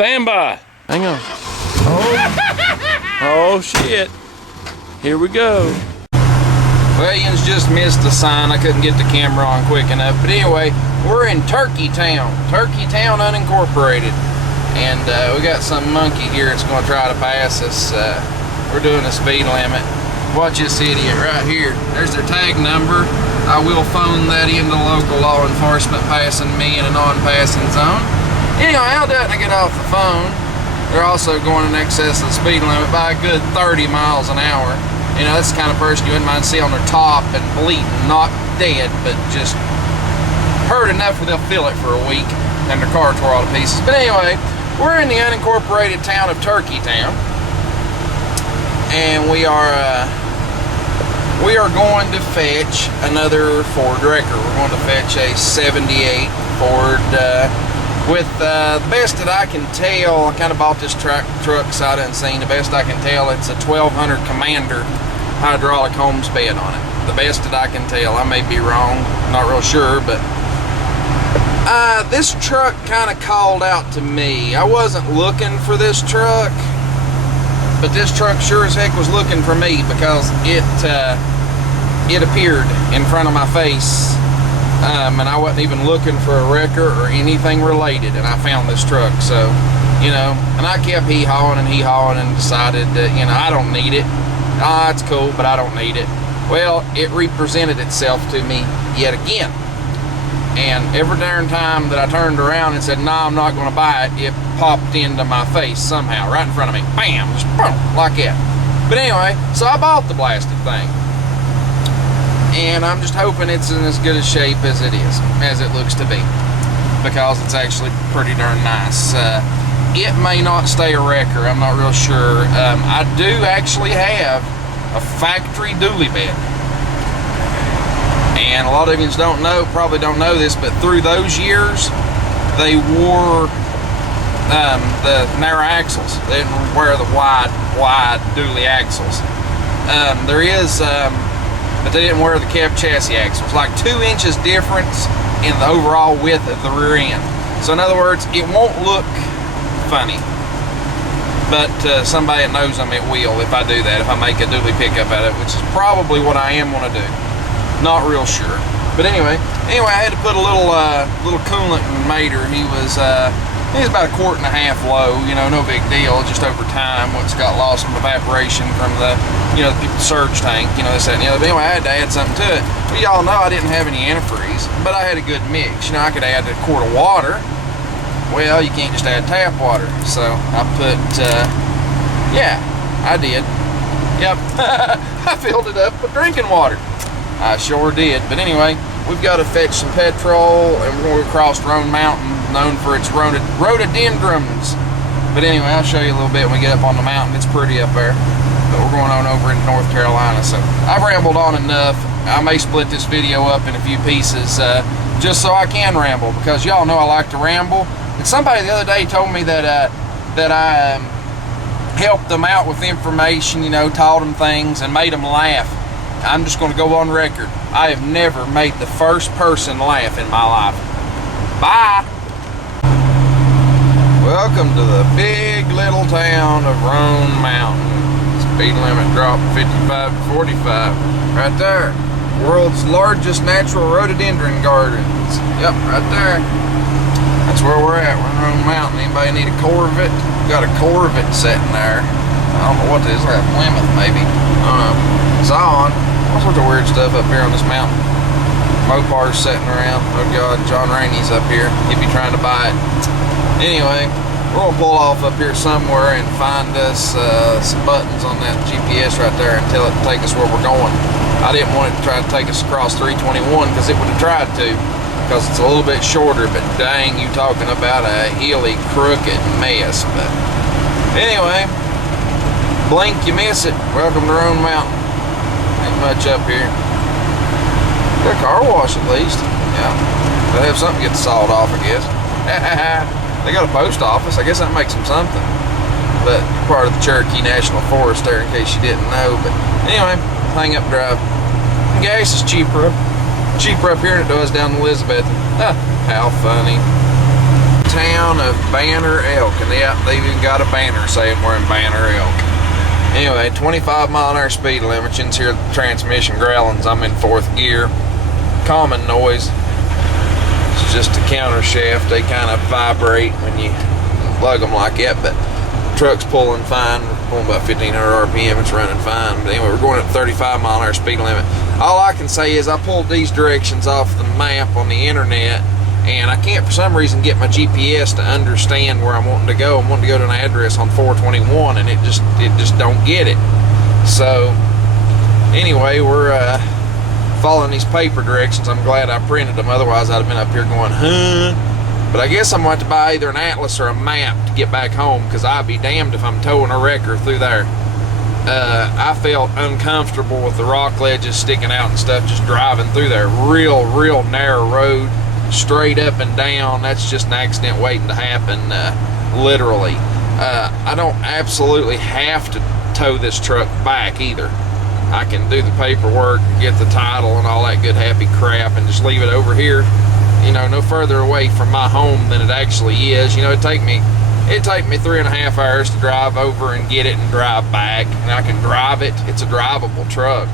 Stand by. Hang on. Oh shit. Here we go. Well, Ian's just missed the sign. I couldn't get the camera on quick enough. But anyway, we're in Turkey Town unincorporated. And we got some monkey here that's going to try to pass us. We're doing a speed limit. Watch this idiot right here. There's their tag number. I will phone that into local law enforcement passing me in a non-passing zone. Anyway, how doesn't I get off the phone? They're also going in excess of the speed limit by a good 30 miles an hour. You know, that's the kind of person you wouldn't mind seeing on their top and bleeding, not dead, but just hurt enough where they'll feel it for a week and their car tore all to pieces. But anyway, we're in the unincorporated town of Turkey Town, and we are going to fetch another Ford wrecker. We're going to fetch a 78 Ford with the best that I can tell. I kind of bought this truck sight unseen. The best I can tell, it's a 1200 Commander hydraulic homestead on it. The best that I can tell. I may be wrong, not real sure, but this truck kind of called out to me. I wasn't looking for this truck, but this truck sure as heck was looking for me, because it appeared in front of my face, and I wasn't even looking for a wrecker or anything related, and I found this truck. So, you know, and I kept hee-hawing and decided that, you know, I don't need it. It's cool, but I don't need it. Well, it represented itself to me yet again. And every darn time that I turned around and said, nah, I'm not going to buy it, it popped into my face somehow, right in front of me. Bam! Just boom, like that. But anyway, so I bought the blasted thing. And I'm just hoping it's in as good a shape as it is, as it looks to be. Because it's actually pretty darn nice. It may not stay a wrecker, I'm not real sure. I do actually have a factory dually bed. And a lot of you probably don't know this, but through those years, they wore the narrow axles. They didn't wear the wide dually axles. But they didn't wear the cab chassis axles. Like 2 inches difference in the overall width of the rear end. So in other words, it won't look funny. But somebody that knows them, it will if I do that, if I make a dually pickup out of it, which is probably what I am going to do. Not real sure. But anyway, I had to put a little coolant in Mater. He was about 1.5 quart low, you know, no big deal, just over time once it got lost from evaporation from the, you know, the surge tank, you know, this, that, and the other. But anyway, I had to add something to it. Well, y'all know I didn't have any antifreeze, but I had a good mix. You know, I could add a quart of water. Well, you can't just add tap water. So I put, yeah, I did. Yep, I filled it up with drinking water. I sure did. But anyway, we've got to fetch some petrol, and we're going to cross Roan Mountain, known for its rhododendrons. But anyway, I'll show you a little bit when we get up on the mountain. It's pretty up there. But we're going on over into North Carolina. So I've rambled on enough. I may split this video up in a few pieces just so I can ramble, because y'all know I like to ramble. And somebody the other day told me that I helped them out with information, you know, taught them things and made them laugh. I'm just going to go on record. I have never made the first person laugh in my life. Bye. Welcome to the big little town of Roan Mountain. Speed limit dropped 55 to 45. Right there. World's largest natural rhododendron gardens. Yep, right there. That's where we're at. We're in Roan Mountain. Anybody need a Corvette? Got a Corvette sitting there. I don't know what this is. Like a Plymouth, maybe. I don't know. It's on. All sorts of weird stuff up here on this mountain. Mopar's sitting around. Oh God, John Rainey's up here. He'd be trying to buy it. Anyway, we're gonna pull off up here somewhere and find us some buttons on that GPS right there and tell it to take us where we're going. I didn't want it to try to take us across 321 because it would have tried to, because it's a little bit shorter, but dang, you talking about a hilly, crooked mess. But anyway, blink, you miss it. Welcome to Roan Mountain. Ain't much up here. Got a car wash at least. Yeah. They have something to get the salt off, I guess. They got a post office. I guess that makes them something. But part of the Cherokee National Forest there, in case you didn't know. But anyway, hang up drive. Gas is cheaper up here than it does down in Elizabeth. How funny. town of Banner Elk, and they even got a banner saying we're in Banner Elk. Anyway, 25-mile-an-hour speed limit. You can hear the transmission growlings. I'm in 4th gear. Common noise. It's just a counter shaft. They kind of vibrate when you lug them like that, but truck's pulling fine. We're going about 1,500 RPM. It's running fine. But anyway, we're going at 35-mile-an-hour speed limit. All I can say is I pulled these directions off the map on the internet, and I can't for some reason get my GPS to understand where I'm wanting to go. I'm wanting to go to an address on 421, and it just don't get it. So anyway, we're following these paper directions. I'm glad I printed them, otherwise I'd have been up here going, huh? But I guess I'm going to have to buy either an atlas or a map to get back home, because I'd be damned if I'm towing a wrecker through there. I felt uncomfortable with the rock ledges sticking out and stuff just driving through there. Real narrow road, straight up and down. That's just an accident waiting to happen, literally. I don't absolutely have to tow this truck back either. I can do the paperwork, get the title and all that good happy crap, and just leave it over here, you know, no further away from my home than it actually is. You know, it'd take me 3.5 hours to drive over and get it and drive back, and I can drive it. It's a drivable truck.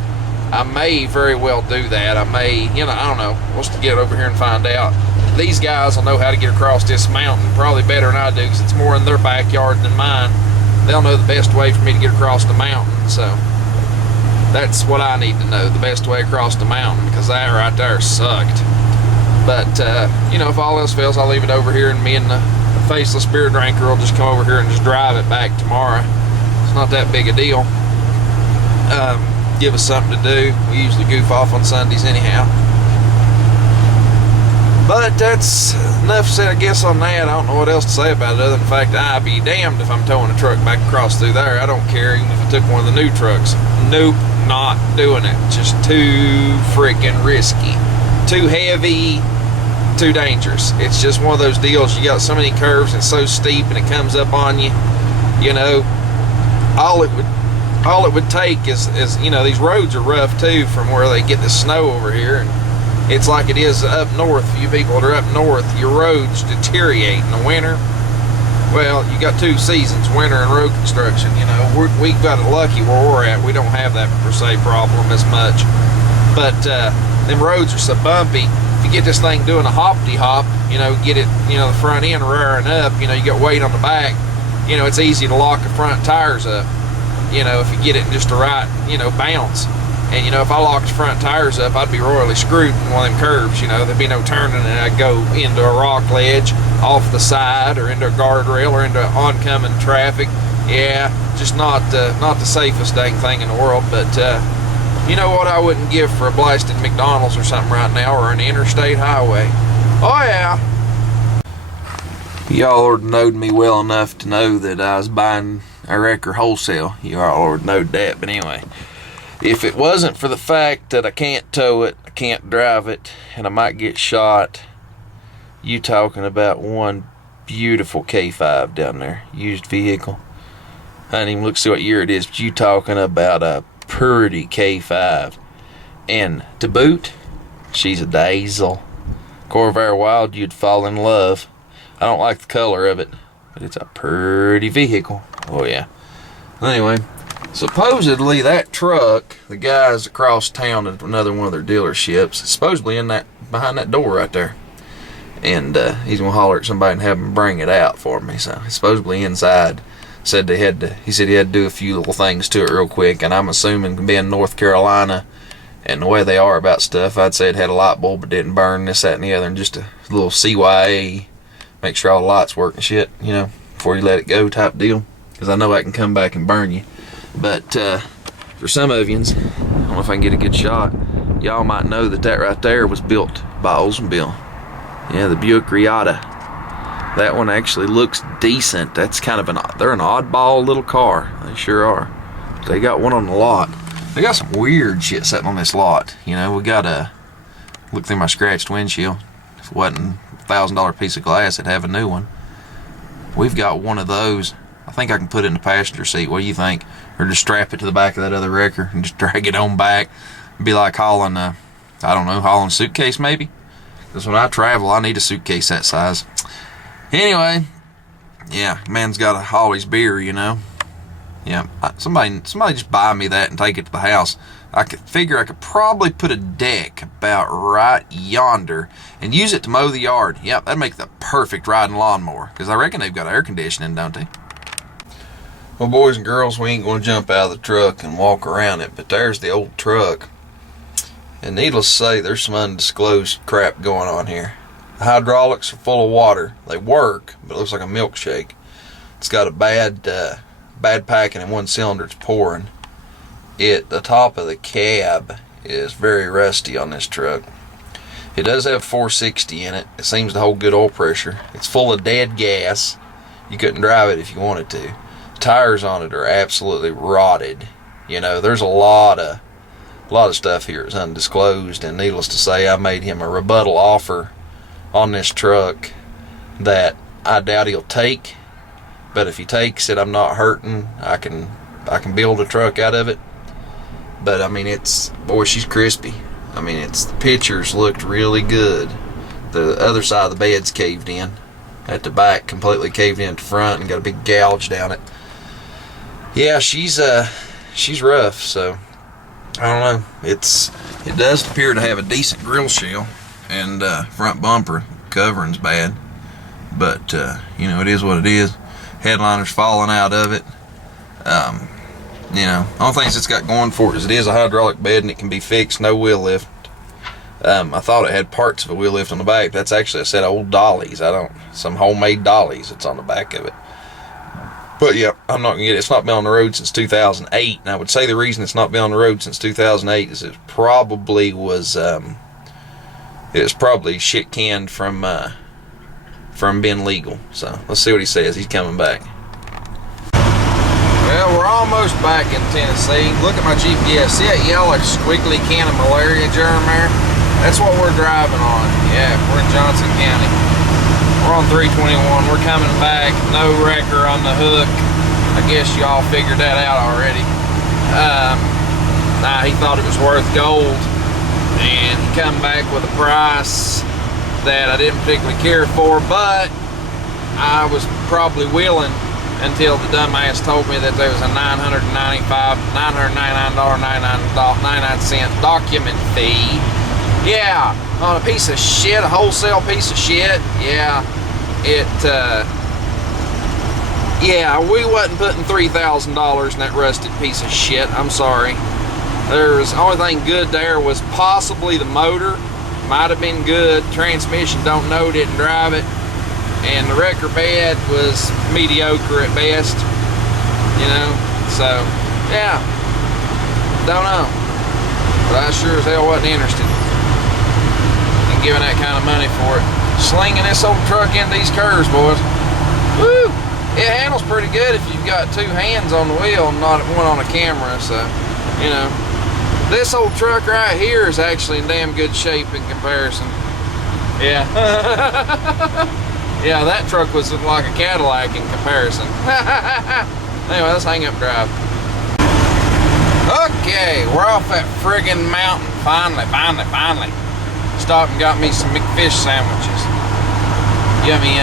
I may very well do that. I may, you know, I don't know. We'll just get over here and find out. These guys will know how to get across this mountain probably better than I do, because it's more in their backyard than mine. They'll know the best way for me to get across the mountain, so that's what I need to know, the best way across the mountain, because that right there sucked. But, you know, if all else fails, I'll leave it over here, and me and the faceless beer drinker will just come over here and just drive it back tomorrow. It's not that big a deal. Give us something to do. We usually goof off on Sundays anyhow. But that's enough said, I guess, on that. I don't know what else to say about it other than the fact that I'd be damned if I'm towing a truck back across through there. I don't care even if I took one of the new trucks. Nope, not doing it. Just too freaking risky. Too heavy, too dangerous. It's just one of those deals. You got so many curves and it's so steep and it comes up on you. You know, all it would take is, you know, these roads are rough too from where they get the snow over here, and it's like it is up north. You people that are up north, your roads deteriorate in the winter. Well, you got 2 seasons, winter and road construction. You know, we've got it lucky where we're at. We don't have that per se problem as much, but them roads are so bumpy. If you get this thing doing a hoppity-hop, you know, get it, you know, the front end rearing up, you know, you got weight on the back, you know, it's easy to lock the front tires up, you know, if you get it in just the right, you know, bounce. And, you know, if I locked the front tires up, I'd be royally screwed in one of them curves, you know. There'd be no turning, and I'd go into a rock ledge off the side or into a guardrail or into oncoming traffic. Yeah, just not the safest dang thing in the world, but you know what I wouldn't give for a blasted McDonald's or something right now, or an interstate highway. Oh yeah. Y'all already knowed me well enough to know that I was buying a wrecker wholesale. You all already knowed that, but anyway. If it wasn't for the fact that I can't tow it, I can't drive it, and I might get shot, you talking about one beautiful K5 down there, used vehicle. I didn't even look to see what year it is, but you talking about a pretty K5. And to boot, she's a diesel. Corvair Wild, you'd fall in love. I don't like the color of it, but it's a pretty vehicle. Oh yeah. Anyway, supposedly that truck, the guy's across town at another one of their dealerships, is supposedly in that behind that door right there. And he's gonna holler at somebody and have them bring it out for me. So it's supposedly inside. He said he had to do a few little things to it real quick, and I'm assuming being North Carolina and the way they are about stuff, I'd say it had a light bulb but didn't burn, this, that, and the other, and just a little CYA, make sure all the lights work and shit, you know, before you let it go type deal. Because I know I can come back and burn you. But for some of yous, I don't know if I can get a good shot, y'all might know that right there was built by Oldsmobile. Yeah, the Buick Riata. That one actually looks decent. That's kind of they're an oddball little car. They sure are. They got one on the lot. They got some weird shit sitting on this lot. You know, we got a look through my scratched windshield. If it wasn't a $1,000 piece of glass, I'd have a new one. We've got one of those. I think I can put it in the passenger seat. What do you think? Or just strap it to the back of that other wrecker and just drag it on back. It'd be like hauling, I don't know, hauling a suitcase maybe? Because when I travel, I need a suitcase that size. Anyway, yeah, man's got to haul his beer, you know. Yeah, somebody just buy me that and take it to the house. I could figure I could probably put a deck about right yonder and use it to mow the yard. Yep, that'd make the perfect riding lawnmower, because I reckon they've got air conditioning, don't they? Well, boys and girls, we ain't going to jump out of the truck and walk around it, but there's the old truck. And needless to say, there's some undisclosed crap going on here. The hydraulics are full of water. They work, but it looks like a milkshake. It's got a bad packing in one cylinder. It's pouring. The top of the cab is very rusty on this truck. It does have 460 in it. It seems to hold good oil pressure. It's full of dead gas. You couldn't drive it if you wanted to. Tires on it are absolutely rotted. You know, there's a lot of stuff here is undisclosed, and needless to say, I made him a rebuttal offer on this truck that I doubt he'll take. But if he takes it, I'm not hurting. I can build a truck out of it. But I mean, she's crispy. I mean, the pictures looked really good. The other side of the bed's caved in at the back, completely caved in at the front, and got a big gouge down it. Yeah, she's rough. So I don't know. It does appear to have a decent grill shell, and front bumper covering's bad. But you know, it is what it is. Headliner's falling out of it. You know, only things it's got going for it is it is a hydraulic bed and it can be fixed, no wheel lift. I thought it had parts of a wheel lift on the back. That's actually a set of old dollies. Some homemade dollies that's on the back of it. But yeah, I'm not gonna get it. It's not been on the road since 2008, and I would say the reason it's not been on the road since 2008 is it probably shit canned from being legal. So let's see what he says. He's coming back. Well, we're almost back in Tennessee. Look at my GPS. See that yellow squiggly can of malaria germ there? That's what we're driving on. Yeah, we're in Johnson County. We're on 321. We're coming back. No wrecker on the hook. I guess y'all figured that out already. He thought it was worth gold, and he come back with a price that I didn't particularly care for, but I was probably willing until the dumbass told me that there was a $999.99 document fee. Yeah, on a piece of shit, a wholesale piece of shit. Yeah, we wasn't putting $3,000 in that rusted piece of shit. I'm sorry. The only thing good there was possibly the motor. Might have been good. Transmission, don't know, didn't drive it. And the wrecker bed was mediocre at best, you know. So, yeah, don't know. But I sure as hell wasn't interested in giving that kind of money for it. Slinging this old truck in these curves, boys. Woo! It handles pretty good if you've got two hands on the wheel and not one on a camera. So, you know, this old truck right here is actually in damn good shape in comparison. Yeah. Yeah, that truck was like a Cadillac in comparison. Anyway, let's hang up drive. Okay, we're off that friggin' mountain. Finally. Stopped and got me some McFish sandwiches. Yummy.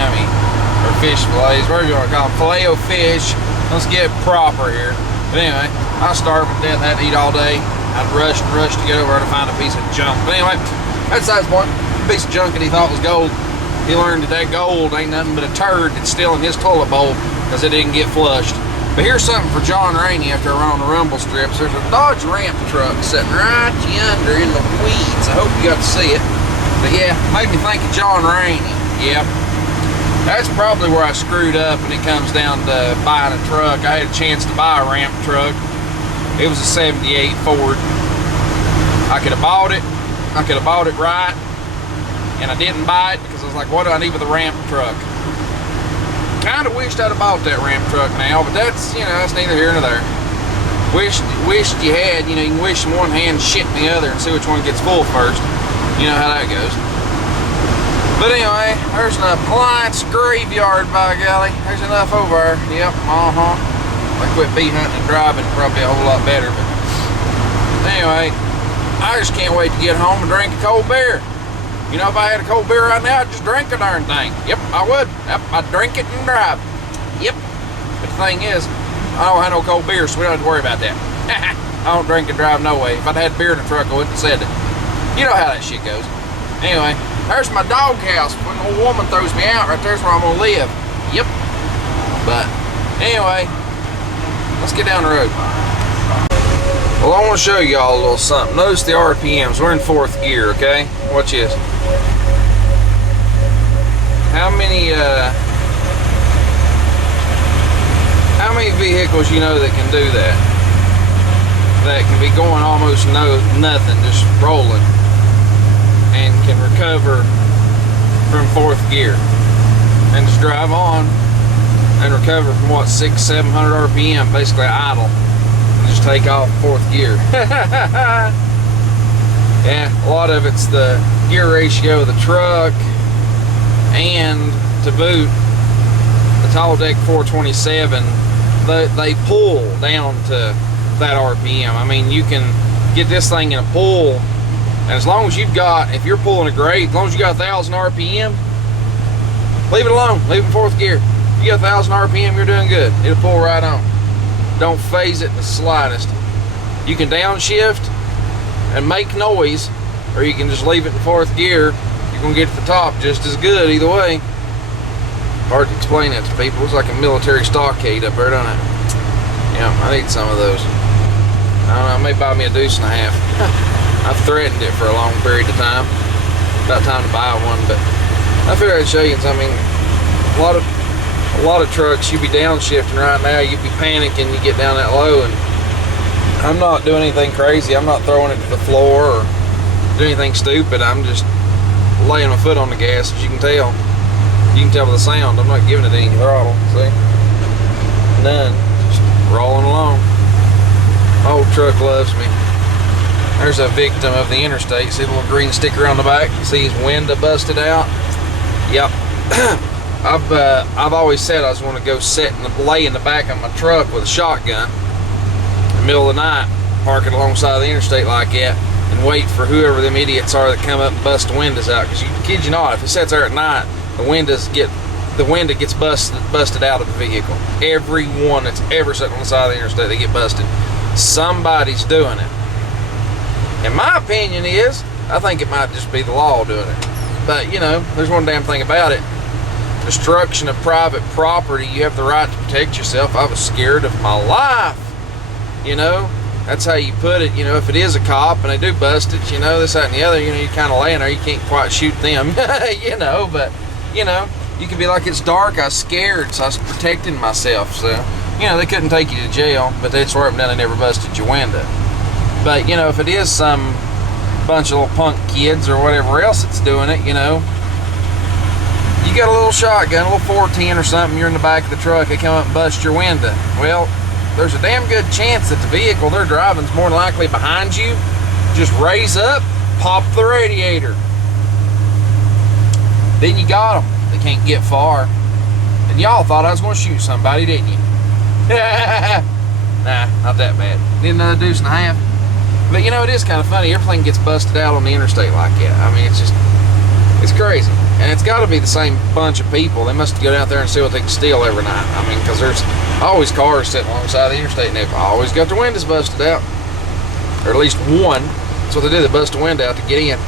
Or fish fillets, whatever you want to call them. Filet o fish. Let's get proper here. But anyway, I starved to death. I had to eat all day. I'd rush to get over there to find a piece of junk. But anyway, that's the point. A piece of junk that he thought was gold. He learned that gold ain't nothing but a turd that's still in his toilet bowl because it didn't get flushed. But here's something for John Rainey after I run on the rumble strips. There's a Dodge Ramp truck sitting right yonder in the weeds. I hope you got to see it. But yeah, made me think of John Rainey. Yep. That's probably where I screwed up when it comes down to buying a truck. I had a chance to buy a Ramp truck. It was a 78 Ford. I could have bought it. Right. And I didn't buy it because I was like, what do I need with a Ramp truck? Kind of wished I'd have bought that Ramp truck now, but that's neither here nor there. Wished you had, you can wish in one hand, shit in the other, and see which one gets full first. You know how that goes. But anyway, there's an appliance graveyard, by golly. There's enough over there. Yep, If I quit bee hunting and driving, probably a whole lot better. But anyway, I just can't wait to get home and drink a cold beer. You know, if I had a cold beer right now, I'd just drink the darn thing. Yep, I would. Yep, I'd drink it and drive. Yep. But the thing is, I don't have no cold beer, so we don't have to worry about that. I don't drink and drive no way. If I'd had beer in the truck, I wouldn't have said it. You know how that shit goes. Anyway, there's my dog house. When the old woman throws me out, right there's where I'm gonna live. Yep. But anyway, let's get down the road. Well, I want to show y'all a little something. Notice the RPMs. We're in 4th gear, okay? Watch this. How many vehicles you know that can do that? That can be going almost nothing, just rolling, and can recover from 4th gear and just drive on and recover from what, 600-700 RPM, basically idle, and just take off 4th gear. Yeah, a lot of it's the gear ratio of the truck, and to boot, the tall deck 427, they pull down to that RPM. I mean, you can get this thing in a pull, and as long as you've got, if you're pulling a grade, as long as you got 1,000 RPM, leave it alone, leave it in 4th gear. If you got 1,000 RPM, you're doing good. It'll pull right on. Don't phase it the slightest. You can downshift and make noise, or you can just leave it in 4th gear. You're gonna get to the top just as good either way. Hard to explain that to people. It's like a military stockade up there, don't it? Yeah, I need some of those. I don't know, maybe buy me a deuce and a half. I've threatened it for a long period of time. About time to buy one, but I figured I'd show you. I mean, a lot of trucks, you'd be downshifting right now, you'd be panicking, you get down that low, and I'm not doing anything crazy. I'm not throwing it to the floor or doing anything stupid. I'm just laying my foot on the gas, as you can tell. You can tell by the sound, I'm not giving it any throttle, see? None, just rolling along. My old truck loves me. There's a victim of the interstate. See the little green sticker on the back? See his window busted out? Yep. I've always said I just want to go lay in the back of my truck with a shotgun in the middle of the night, park it alongside the interstate like that, and wait for whoever them idiots are that come up and bust the windows out. Because you kid you not, if it sits there at night, the window gets busted out of the vehicle. Every one that's ever sitting on the side of the interstate, they get busted. Somebody's doing it. And my opinion is, I think it might just be the law doing it. But you know, there's one damn thing about it. Destruction of private property, you have the right to protect yourself. I was scared of my life. You know, that's how you put it. You know, if it is a cop and they do bust it, you know, this, that, and the other, you know, you're kind of laying there, you can't quite shoot them, you know, but, you know, you could be like, it's dark, I was scared, so I was protecting myself. So, you know, they couldn't take you to jail, but they'd swear up and down they never busted your window. But, you know, if it is some bunch of little punk kids or whatever else that's doing it, you know, you got a little shotgun, a little 410 or something, you're in the back of the truck, they come up and bust your window. Well, there's a damn good chance that the vehicle they're driving is more than likely behind you. Just raise up, pop the radiator. Then you got them. They can't get far. And y'all thought I was going to shoot somebody, didn't you? Nah, not that bad. Need another deuce and a half. But you know, it is kind of funny. Everything gets busted out on the interstate like that. I mean, it's crazy. And it's got to be the same bunch of people. They must go out there and see what they can steal every night. I mean, because there's always cars sitting alongside the interstate, and they've always got their windows busted out. Or at least one. That's what they do. They bust a window out to get in.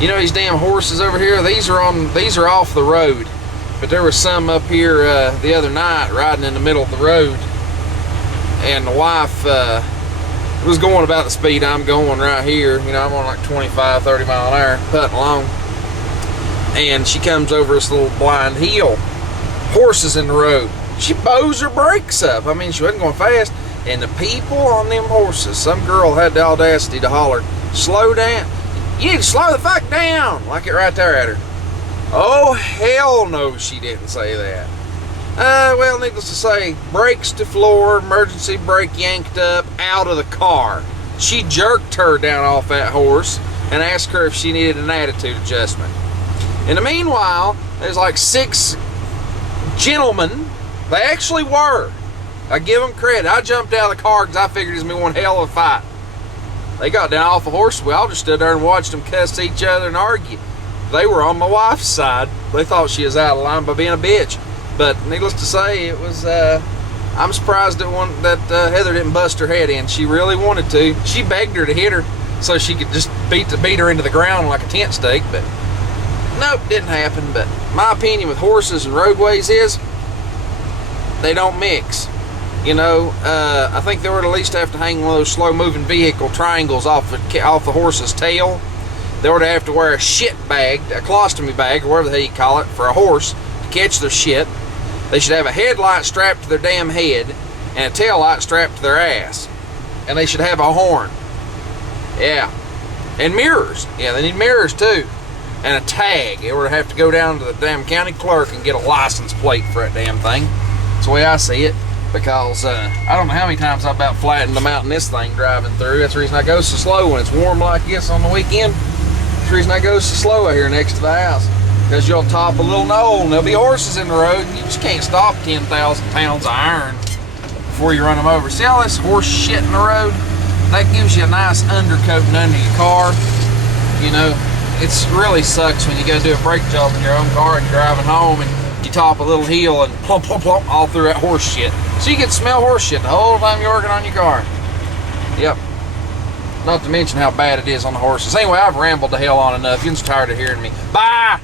You know these damn horses over here? These are off the road. But there was some up here the other night riding in the middle of the road. And the wife was going about the speed I'm going right here. You know, I'm on like 25, 30 mile an hour, putting along. And she comes over this little blind hill. Horses in the road. She bows her brakes up. I mean, she wasn't going fast. And the people on them horses, some girl had the audacity to holler, slow down. You need to slow the fuck down. Like it right there at her. Oh, hell no, she didn't say that. Well, needless to say, brakes to floor, emergency brake yanked up, out of the car. She jerked her down off that horse and asked her if she needed an attitude adjustment. In the meanwhile, there's like 6 gentlemen. They actually were. I give them credit. I jumped out of the car because I figured it was going to be one hell of a fight. They got down off the horse. We all just stood there and watched them cuss each other and argue. they were on my wife's side. They thought she was out of line by being a bitch. But needless to say, it was, I'm surprised that Heather didn't bust her head in. She really wanted to. She begged her to hit her so she could just beat her into the ground like a tent stake, but nope, didn't happen. But my opinion with horses and roadways is they don't mix. You know, I think they would at least have to hang one of those slow-moving vehicle triangles off the horse's tail. They would have to wear a shit bag, a colostomy bag, or whatever the hell you call it, for a horse to catch their shit. They should have a headlight strapped to their damn head and a tail light strapped to their ass. And they should have a horn. Yeah. And mirrors. Yeah, they need mirrors too. And a tag. They would have to go down to the damn county clerk and get a license plate for that damn thing. That's the way I see it. Because I don't know how many times I've about flattened them out in this thing driving through. That's the reason I go so slow when it's warm like this on the weekend. That's the reason I go so slow out here next to the house. Because you'll top a little knoll and there'll be horses in the road and you just can't stop 10,000 pounds of iron before you run them over. See all this horse shit in the road? That gives you a nice undercoating under your car. You know, it's really sucks when you go do a brake job in your own car and you're driving home and you top a little hill and plump, plump, plump all through that horse shit. So you get to smell horse shit the whole time you're working on your car. Yep. Not to mention how bad it is on the horses. Anyway, I've rambled the hell on enough. You're just tired of hearing me. Bye!